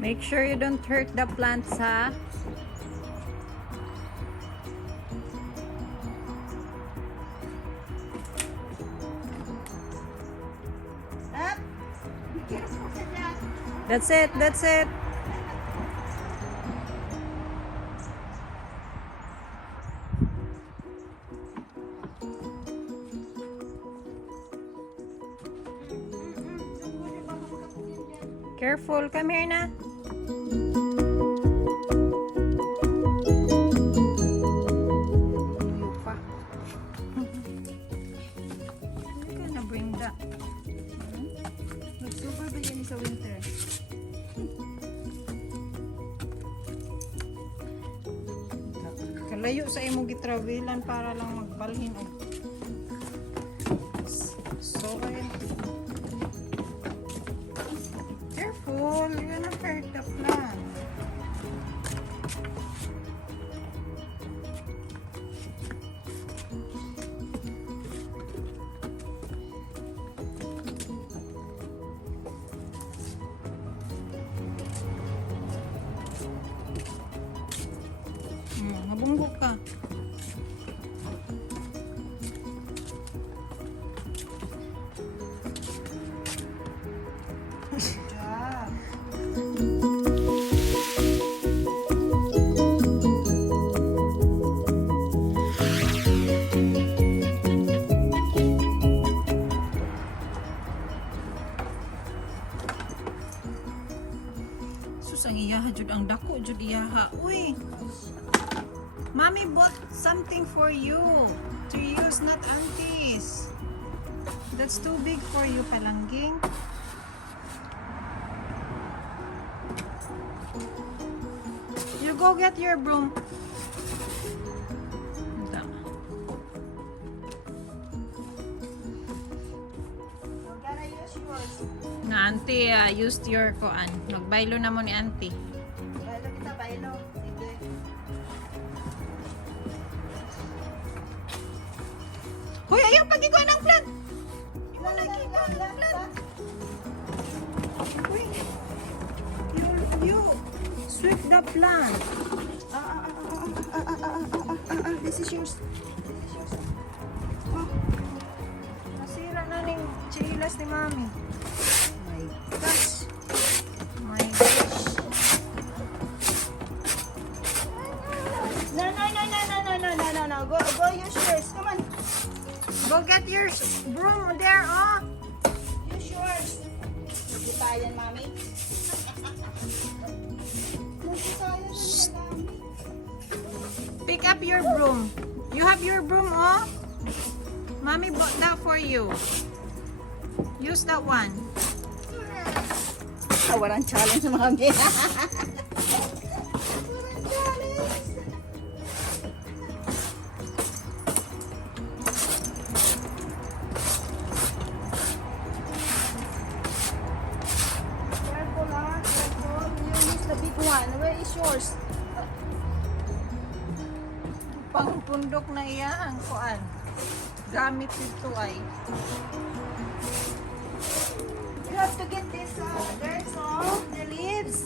Make sure you don't hurt the plants, ha? Up. Be careful sa dyan. That's it, that's it. Careful, come here na. Tuyo pa. Hindi ka na bring that. Mag-super ba yan sa winter? Kalayo sa imong gitravelan para lang magbalhin og soil. Careful, you're gonna hurt the plant. Nabunggok ka. Sus, ang iyaha jud, ang dako jud iyaha. Uy! Mommy bought something for you to use, not Auntie's. That's too big for you, palangging. You go get your broom. Tama. You gotta use yours. Na Auntie, used your koan. Magbaylo na mo ni Auntie. Bailo kita, bailo. Sige. Hoy, ayaw pag-ikaw ng plant! Wala, Uy! You sweep the plant. This is yours. This is yours. Nasira na ning chilas ni Mami. My gosh. My gosh. No. Go use yours. Come on. Go get your broom there, oh! Use yours. Hindi pa yan, mami. Hindi pa yan, mami. Pick up your broom. You have your broom, oh? Mommy bought that for you. Use that one. Walang challenge, mami. Walang challenge. Careful, ha? Careful. You use the big one. Where is yours? Pangpundok na iya ang kuan. Gamit ito ay. You have to get this dirt off the leaves.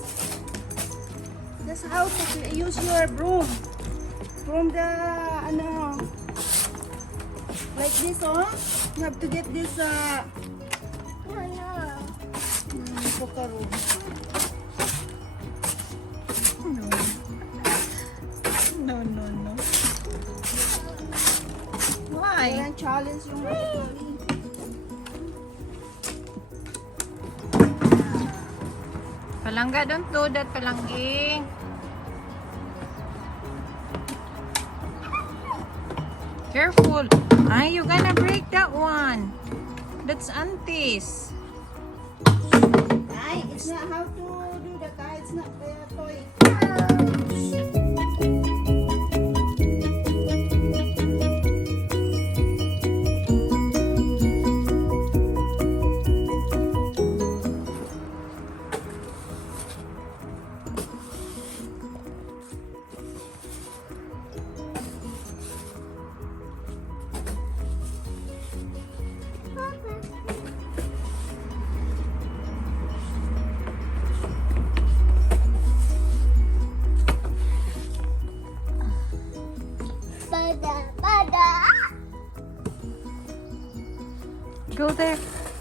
That's how to use your broom. From the, like this, oh. You have to get this, pokaro. No. Why? Walang challenge yung mami. Palangga, don't do that, palangging. Careful. Ay, you're gonna break that one. That's Auntie's. Ay, it's not how to do that. It's not toy. there.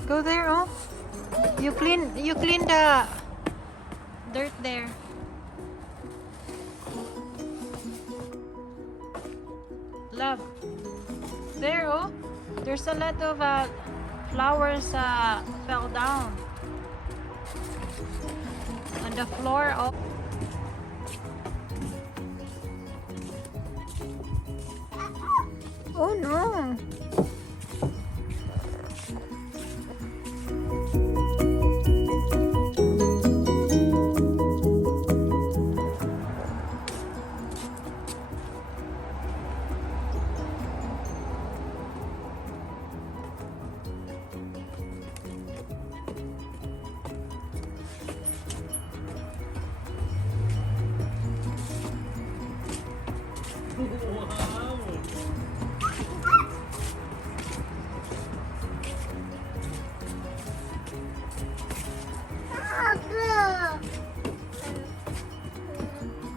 Go there, oh. You clean the dirt there. Love. There, oh. There's a lot of flowers fell down on the floor. Oh. Oh no.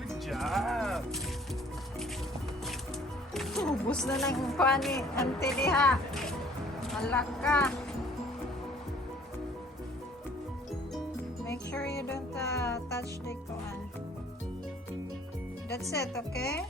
Good job. Ubus na lang yung kuha ni Auntie diha. Malaka. Make sure you don't touch the kuan. That's it, okay?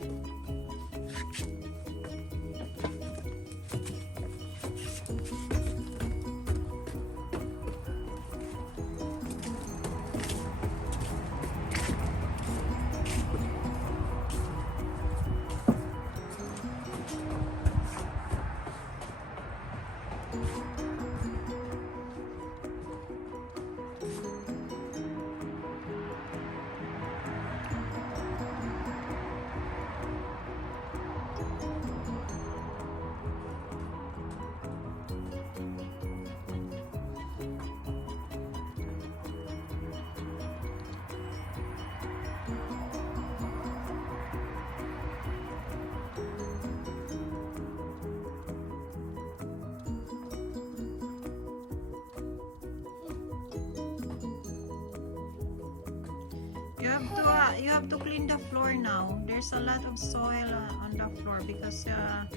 You have to clean the floor now. There's a lot of soil on the floor because ah!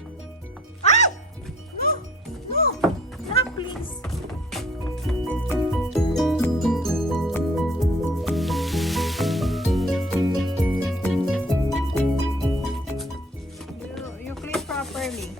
No! No! Ah, please. You clean properly.